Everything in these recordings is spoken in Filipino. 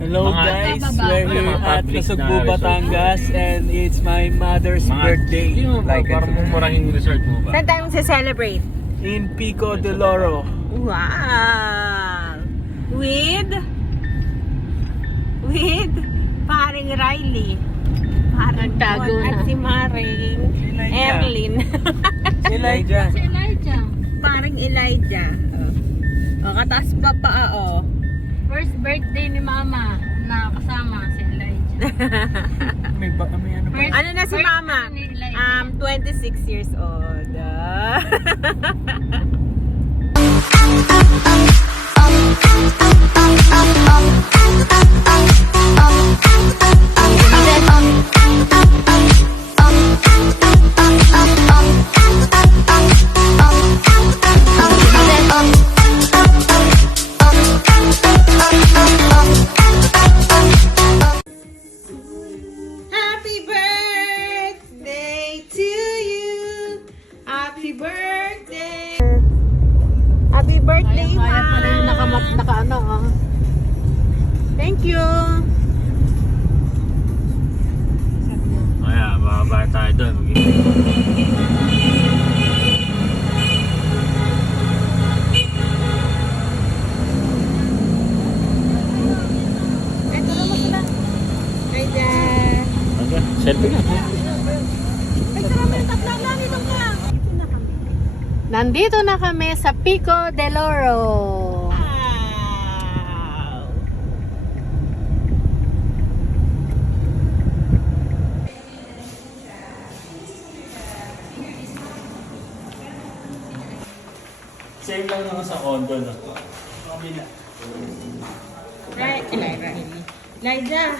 Hello guys, we're here at Nasugbu, Batangas and it's my mother's birthday. Parang mumurahing resort mo ba? Saan tayo celebrate? In Pico de Loro. Wow! With paring Riley. Paring Nagtago Bon at na. si Maring Erlyn. Elijah. Si Elijah. Paring Elijah. O, katas pa pa, o. First birthday ni Mama na kasama si Elijah. May ano pa? First- Ano na si first Mama? ano ni Elijah. 26 years old. Happy birthday to you. Happy birthday. Happy birthday, Kaya pala yung Ma. naka-ano ah. Thank you. Kaya, bababa tayo doon. Ito naman sila. Hi there. Okay, selfie nga. Ay, sarami ng tatlo. Nandito ka. Nandito na kami sa Pico de Loro. Wow. Same lang naman sa condo, no? Right, Elijah.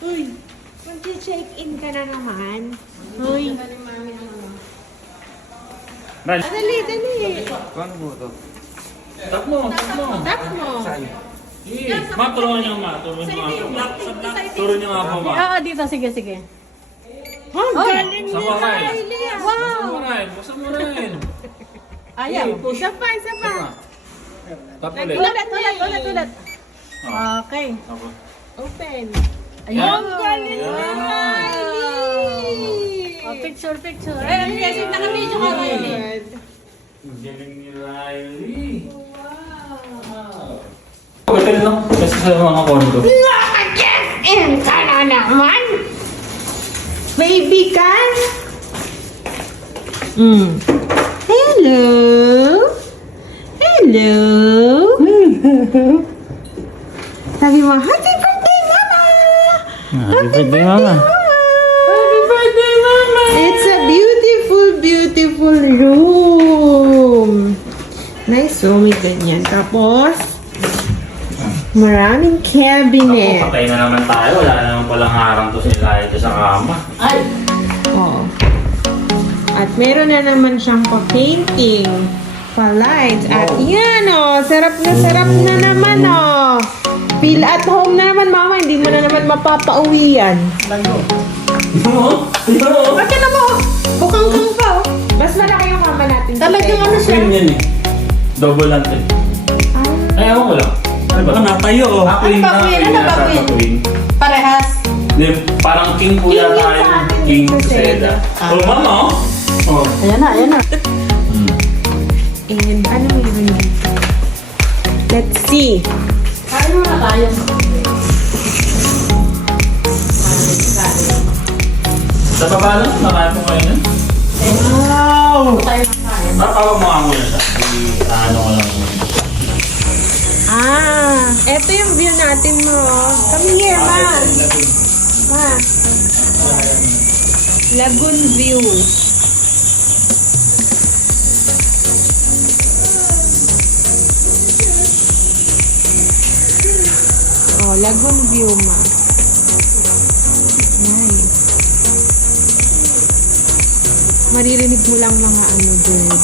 Uy, mag-check-in ka na naman. Uy. Ral, Dali. paano mo ito? Tap mo. Tap mo. Ma, turuan niyo nga. Turo niyo nga po, ma. Oo, dito. Sige. Oh, galing Sa ni maray. Kylie. Buksan mo rin. Ayaw. Isa pa. Tap ulit. Ulit. Okay. Ako. Open. Ayan. Ang galing ni Kylie. Oh, picture. Eh, kasi naka-video ka ngayon eh. Ang galing ni Riley. Wow. Hotel lang. Kasi sa mga condo. Naka-check-in ka na naman. Baby ka? Hello. Sabi mo, happy birthday, Mama! Happy birthday, mama. Happy birthday, Mama! It's a beautiful room. Nice room, may ganyan. Tapos, maraming cabinet. Patay na naman tayo. Wala na naman palang harang to si Elijah sa kama. Ay. Oh. At meron na naman siyang pa-painting, pa-lights. At yan, oh. Sarap na naman, oh. Feel at home na naman, Mama. Hindi mo na naman mapapauwi yan. Bakit na mo? Bukang kang pa, oh. Mas malaki yung kama natin. Talagang ano siya? Queen yan eh. Double lantai. Ay, ewan ko lang. Ano ba? Natayo oh. Ano ba, Queen? Queen? Parehas. Di, parang king po King yata yan sa yung atin king dito, Seda. Ah. Oh, mama oh. Oh. Ayan na. And ano yun dito? Let's see. Kain muna tayo. Sa baba lang, nakain po kayo nun. Wow! Tayo na kain. Nakawag mo nga muna siya. Ano ko lang muna. Eto yung view natin mo. Come here, Ma. Ma. Lagoon view. Oh, lagoon view, Ma. Nice. Maririnig mo lang mga ano, bird.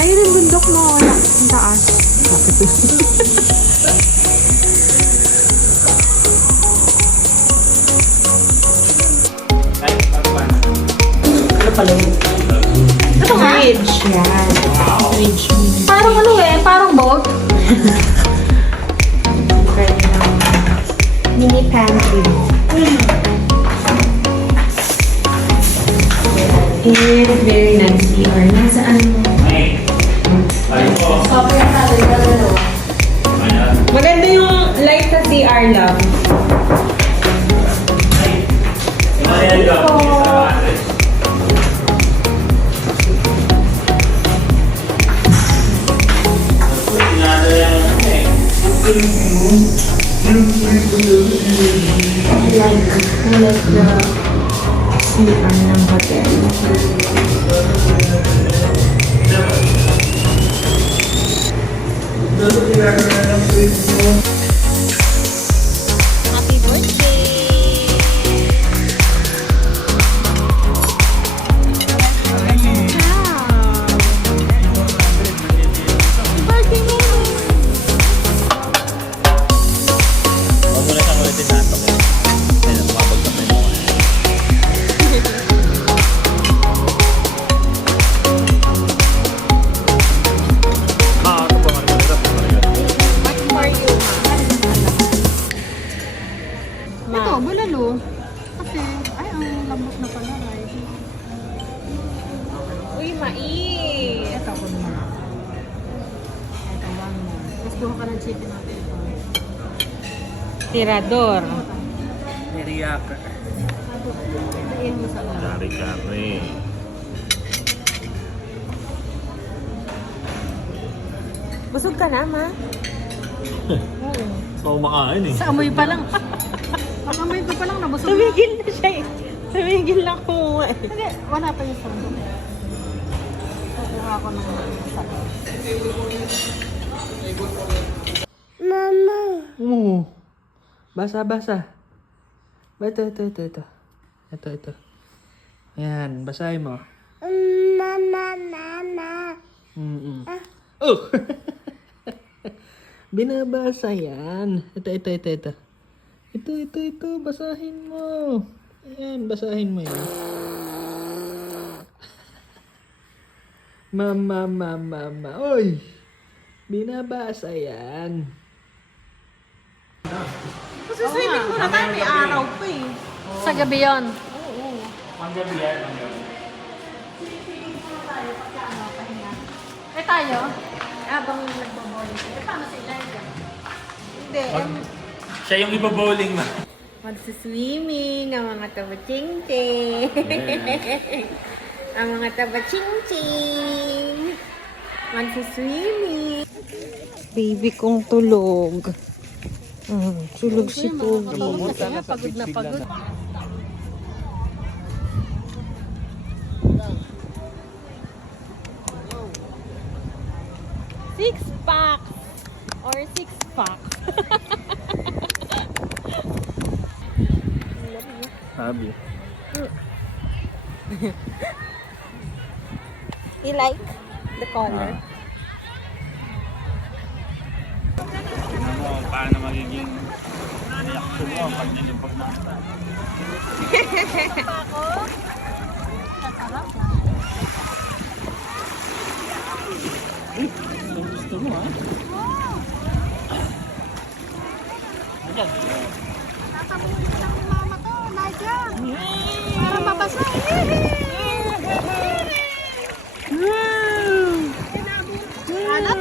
Ayun ang bundok mo. Ang taas. pala yun. Ito nga. Bridge. Yan. Bridge. Parang ano eh, parang boat. mini pantry. And very nice CR. Nasaan mo? Ay. Ay po. Ayan. Maganda yung light sa CR lang. Ay. Ayan lang. I like the CR ng hotel. Happy birthday! Huwag mo na siyang ulitin natin. Ayun, mabagsak na yung ito po, What for you, ma? Ito, bulalo. Kasi, ay, ang lambot na pala. Uy, mais! Ito ako naman. Ito, one more. Tapos buha ka ng chicken natin ito. Tirador. Teriyaki. Iyan mo sa ulo. Kari-kari. Busog ka na, ma? Oo. Ikaw makain eh. Sa amoy pa lang. Sa amoy ko pa lang, nabusog na. Tumigil na siya eh. Tumigil na kumuha eh. Hindi, wala pa yung sound. Kukuha ko ng isa. Oo. Basa. Ito. Ito. Ayan, basahin mo. Mm-mm. Oh! Binabasa yan. Ito. Ito. Basahin mo. Ayan, basahin mo yan. Mama. Oy! Binabasa yan. Kasi swimming muna tayo, may araw pa eh. Sa gabi yun. Panggabi yan, panggabi. Eh tayo, habang nagbo-bowling. Eh paano si Elijah? Hindi. Siya yung iba-bowling na. Magsuswimming ang mga taba-ching-ching. Ang mga taba-ching-ching. Magsuswimming. Baby kong tulog. Tulog si Pogi. Kasi nga, pagod na pagod. Six packs or six packs. Sabi. You like the color? Tingnan mo paano magiging reaction mo pag nilipag na. Gusto mo ha? Tatabuhin ko lang ni mama to, Elijah. Para mabasa. Alat?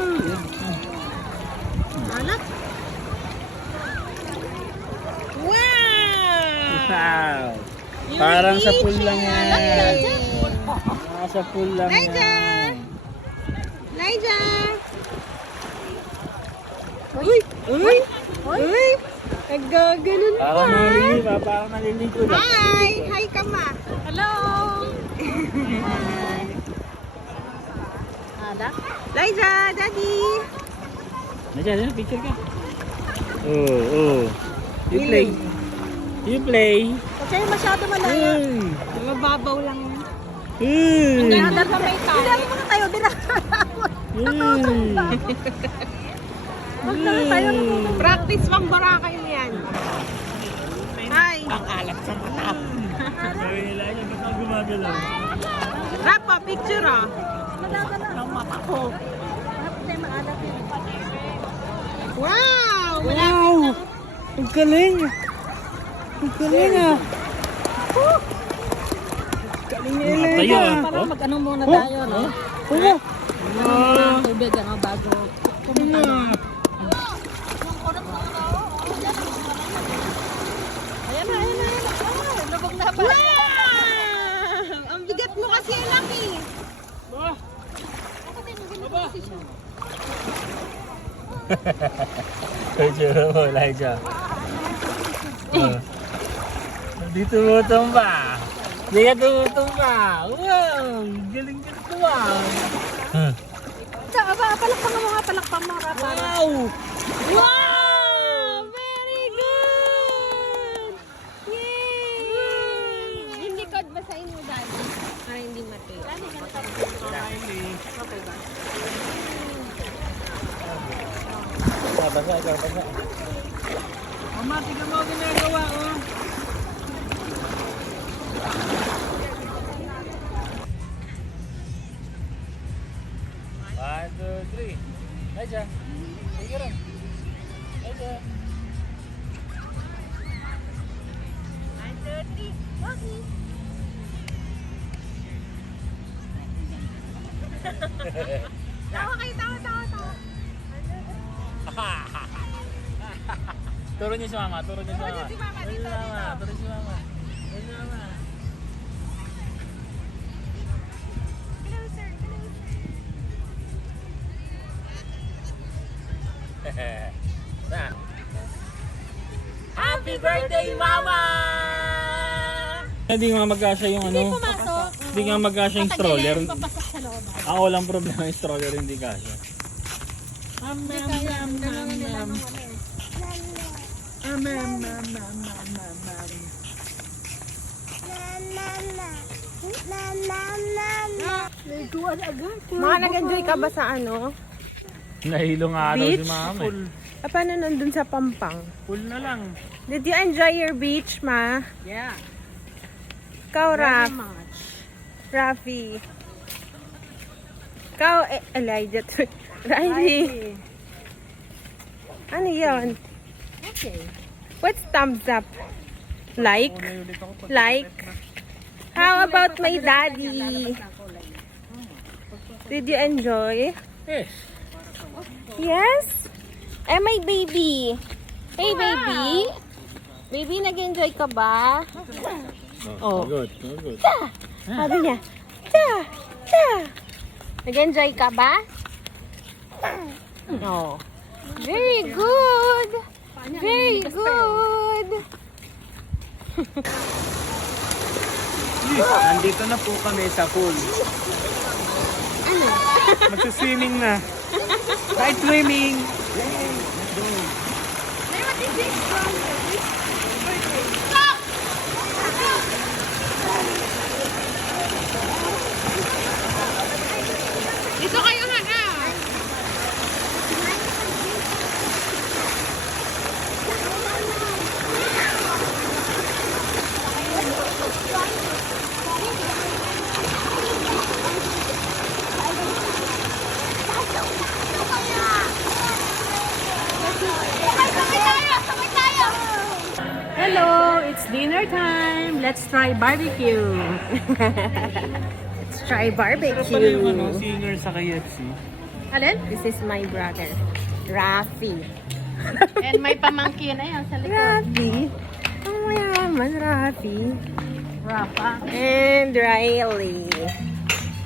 Alat? Wow! Parang sa pool lang yan. Sa pool lang yan. Elijah! Uy! Nagaganon pa. Parang naliligo, parang naliligo lang. Hi ka ma. Hello! Alat? Elijah, daddy. Nandiyan, picture ka. Oh. You play. Huwag kayo masyado malaya. Mababaw lang yan. Nadal pa may tayo. Hindi mo na tayo, bira. Huwag na tayo. Practice pang Boracay yan. Hi. Ang alat sa mata. Sabi nila, ba't ang gumagalaw? Rapa, picture ah. Ang mata ko. Wow! Wow! Ang galing! Galing ah. Galing ni Elaida. Tayo, Parang mag-ano muna tayo, no? Oo. Tubig, ano, bago. Ayan na, ayan na, ayan na. Ah, lubog na ba? Wow! Ang bigat mo kasi, anak eh. Itsura mo, Elijah. Dito tumumba. Hindi ka tumumba. Wow! Galing-galing ko ah. Tsaka ba, palakpan mo nga, palakpan mo. Wow! Wow! Very good! Yay! Hindi ko basahin mo, Daddy. Para hindi matuyo. Basa, ikaw, basa. Mama, tignan mo ang ginagawa, oh. One, two, three. Aja. Sige rin. Aja. 9:30. Bakit? Tawa kayo, tawa. Turo niyo si mama, turo niyo si mama. Turo niyo si mama, Turo niyo si dito, mama, dito. turo niyo si mama. Turo niyo si mama. Closer. Na. Happy birthday, mama! Hindi nga magkasya yung ano. Pumasok. Hindi nga magkasya yung stroller. Papasok sa loob. Ako walang problema yung stroller, hindi kasya. Mga nag-enjoy ka ba sa ano? Nahilo nga daw Beach? si mama. Paano nandun sa Pampang? Full na lang. Did you enjoy your beach, Ma? Yeah. Ikaw, Raf. Much. Rafi. Ikaw, Elijah. Riley. Ano yun? Okay. What's thumbs up? Like? Like? How about my daddy? Did you enjoy? Yes. Yes? Eh, my baby. Hey, baby. Baby, nag-enjoy ka ba? Oh. Good, good. Sabi niya, ta. Nag-enjoy ka ba? No. Very good. Very good. Nandito na po kami sa pool. Ano? Magsa-swimming na. Night swimming! Dito kayo na. Hello, it's dinner time. Let's try barbecue. Let's try barbecue. singer sa KFC. Alin? This is my brother, Rafi. And may pamangkin na yan sa likod. Rafi? Ang mayaman, Rafi. Rafa. And Riley.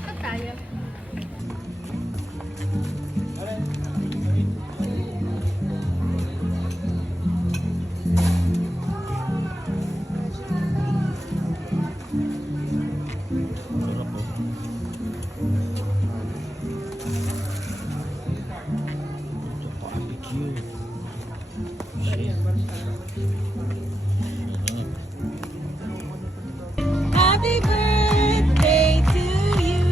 Saan tayo? Happy birthday to you.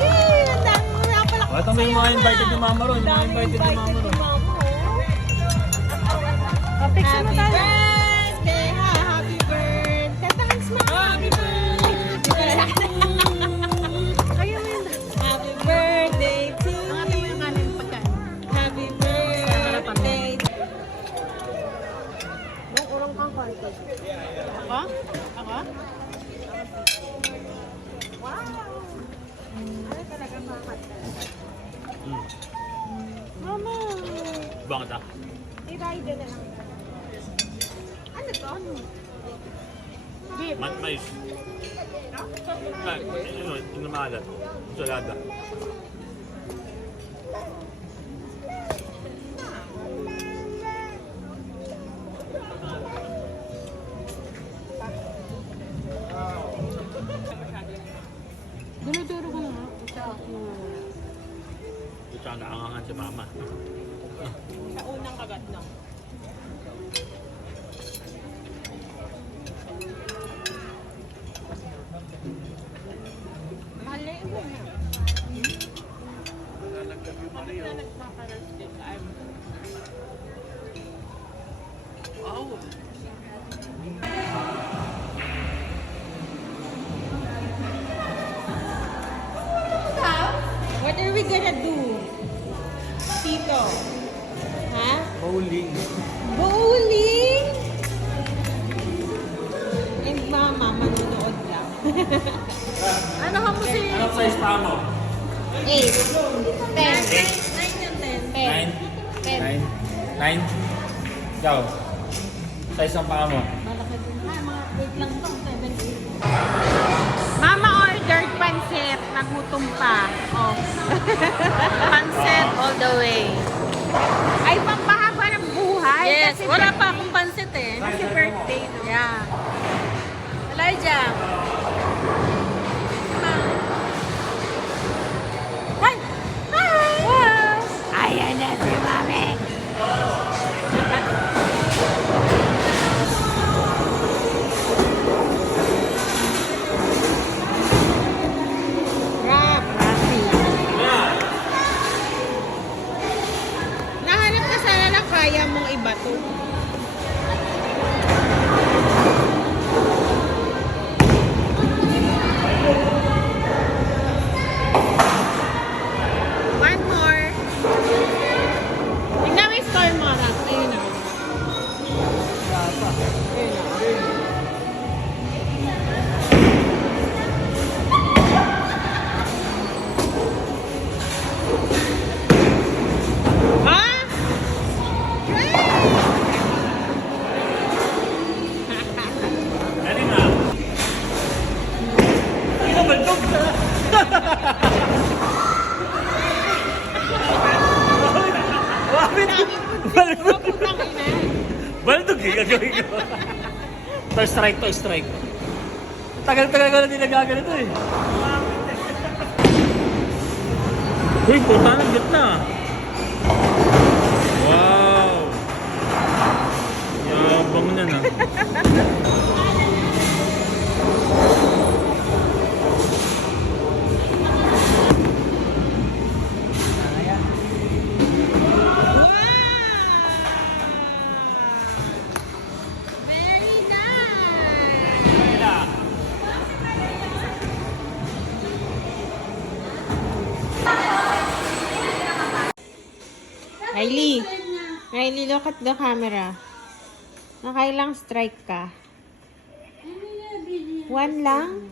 Yay! Ang dami mo na pala. Ito may mga invited ni Mama Ron. Yung mga invited ni Mama Ron. Happy birthday! Happy birthday! Thanks, Mom! Happy birthday! Ayaw mo yun. Happy birthday to you. Happy birthday. Nung urong ka Bakit ah? I-ride na lang. Ano to? Beef. Mais. Ay, inamalat. Salada. Duro-duro ko na nga. Ito siya naangangan si mama. Sa unang kagat na. Mali mo na. What are we gonna do? Tito? Ha? Bowling. Bowling? And mama, manunood lang. Ano ka mo si... Anong size pa mo? 8. 10. 9 yung 10. 10. 9? Ikaw? Size ang paa mo? Malaki din. Ay, mga 8 lang to. 7, 8. Mama ordered pancit. Nagutom pa. Oh. Pancit all the way. Ay, pampahaba ng buhay. Yes, Kasi wala pa akong pancit eh. Kasi birthday, no? Yeah. Elijah. Hi! Hi! Wow! Ayan na si Mami. Rap, Rafi. Nahanap ka sana na kaya mong ibato. One more. Tingnan mo yung score mo, Rat. Ayun na. Ayun na. Ha? Dali na. Ito baldog. Baldog. Putang ina. Baldog eh, gagawin ko. To strike. Tagal-tagal ko na din nagaganito eh. Uy, puta ng gitna. Wow. Yabang na na. Very nice. Riley, look at the camera. Nakailang strike ka? One lang?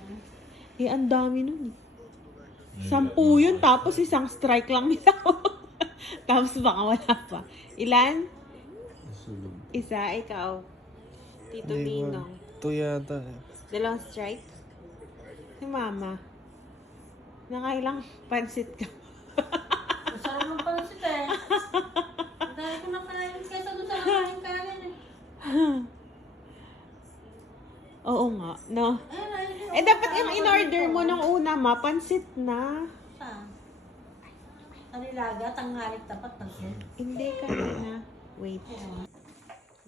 Eh, ang dami nun. 10 yun, tapos isang strike lang nila. Tapos baka wala pa. Ilan? Isa, ikaw. Tito Ninong. Ito yata. 2 strike? Si Mama. Nakailang pansit ka? Masarap ng pancit eh. Dahil ko nakain kaysa doon sa nakain kanin eh. Oo nga, no? Eh, dapat yung in-order mo nung una, pansit na. Saan? Anilaga, tanghalit dapat pancit. Hindi ka na. Wait.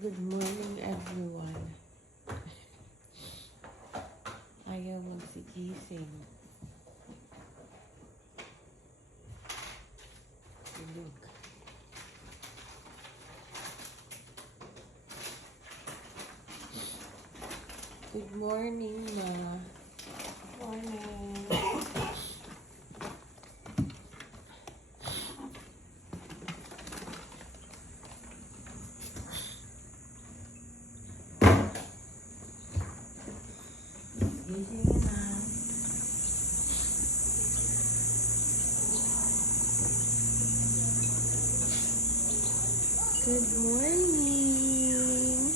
Good morning, everyone. Ayaw magsigising. Look. Good morning, Ma. Good morning. Gising na. Good morning.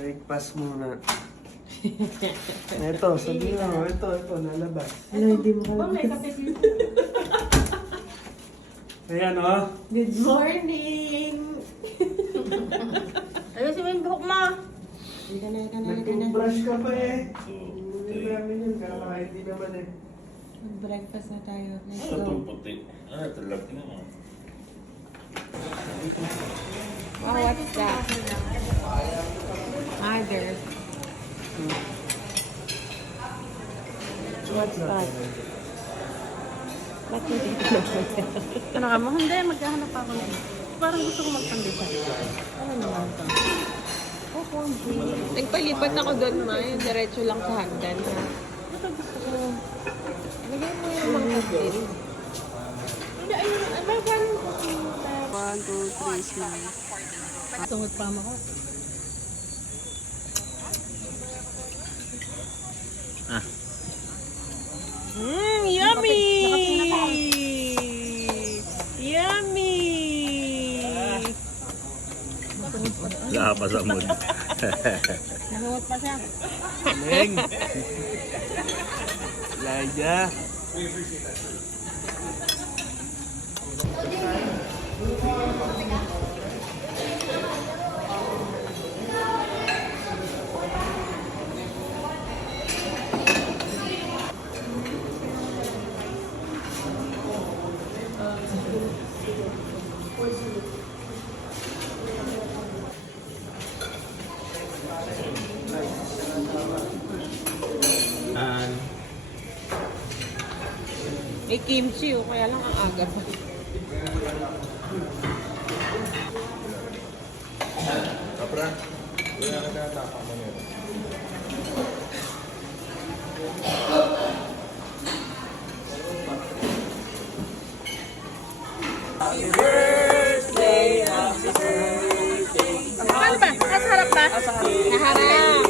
Breakfast muna. Ito, sabi mo. Ito, nalabas. Ano, hindi mo Oh, may kalabas. kape dito. Ayan, oh. Good morning. Ayusin mo yung buhok mo. Halika na. Nag-brush ka pa eh. Hindi namin yun, kakain din naman eh. Mag-breakfast na tayo. Let's Ano itong go. puti? Ah, talag na mo. Wow, what's that? Mother. What's that? Ba't hindi ko Ano ka mo? Hindi, maghahanap ako. Parang gusto ko magpandesal. Ano naman to? Oh, Ponzi. Nagpalipat ako doon, ma. Yung diretso lang sa hagdan, ha? Ito gusto ko. Lagyan mo yung mga cocktail. Hindi, ayun. May ganun ko. 1, 2, 3, smile. Tungod pa mo ko. Yummy! Nakapin Yummy! Wala pa sa mood. Nahuot pa siya. Leng! Laja! May kimchi, oh. Kaya lang ang aga pa. Paano ba? Nasa harap ba? Naharap!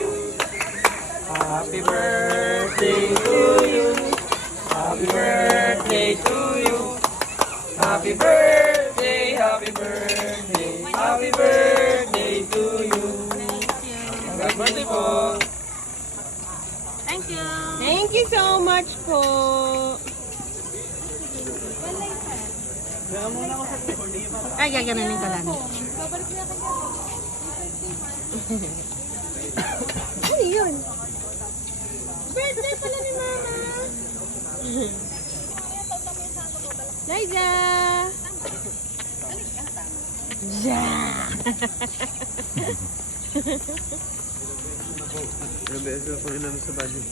Happy birthday to you. Happy birthday to you. Happy birthday, happy birthday. Happy birthday to you. Happy birthday po. Thank you. Thank you so much po! Ay, gaganunin ko lang. Ano yun? Birthday pala ni Mama! Liza! Ilang beses ako inano sa body.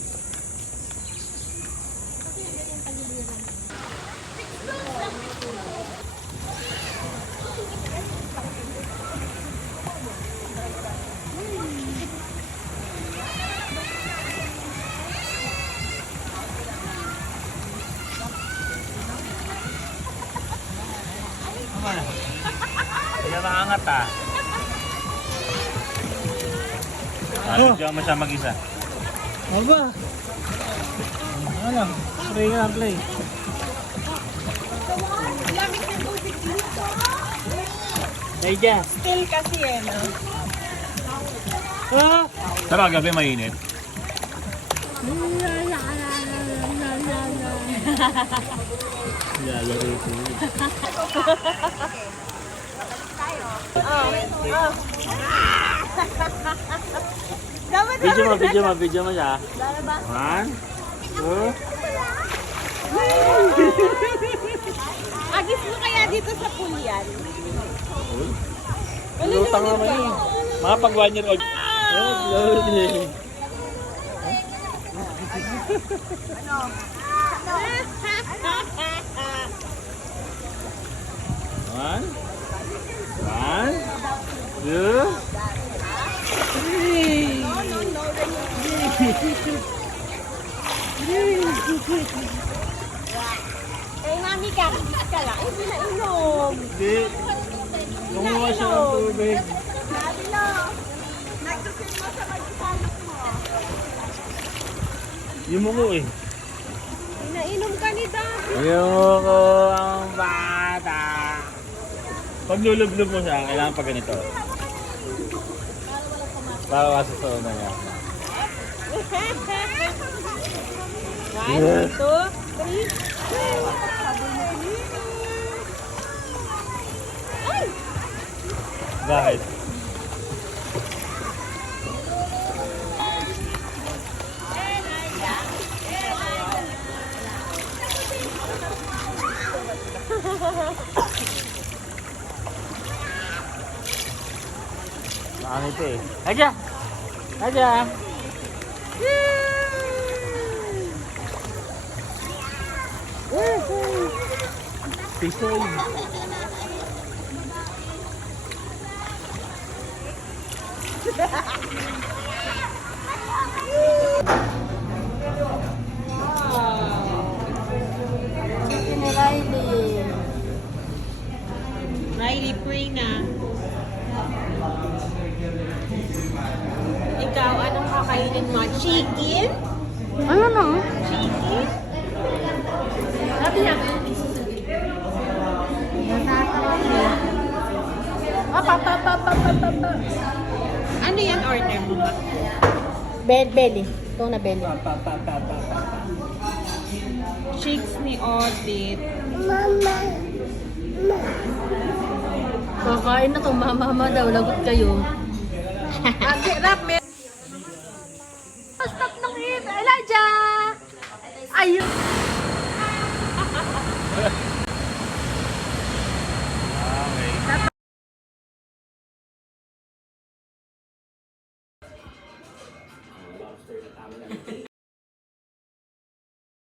Hindi na maangat ah. Diyan mo siya mag-isa. Aba! Ano lang? Spray ka lang, play. Laja! Still kasi eh, no? Ah! Pero kagabi mainit. Lalaro ko. Video mo siya. One, two. Agis mo kaya dito sa pool yan? Lutang naman yun. Mga pag 1 year old. One, two, three. Eh, mami ka lang. Eh, pinainom. Hindi. Kumuha siya ng tubig. Yumuko eh. Inainom ka ni Daddy. Yumuko ang bata. Pag lulublob mo siya, kailangan pa ganito. Para sa soon na niya. 1, 2, 3. Bakit? Nakangiti eh. Aja! Aja! Pisoy! Ni Riley. Riley, pray na. Ikaw, anong kakainin mo? Chicken? Ano na? Chicken? Sabi niya. Ano yan order mo ba? Belly. Ito na belly. Chicks ni Odit. Kakain na to, mama daw. Lagot kayo. Stop ng hit! Elijah! Ayun!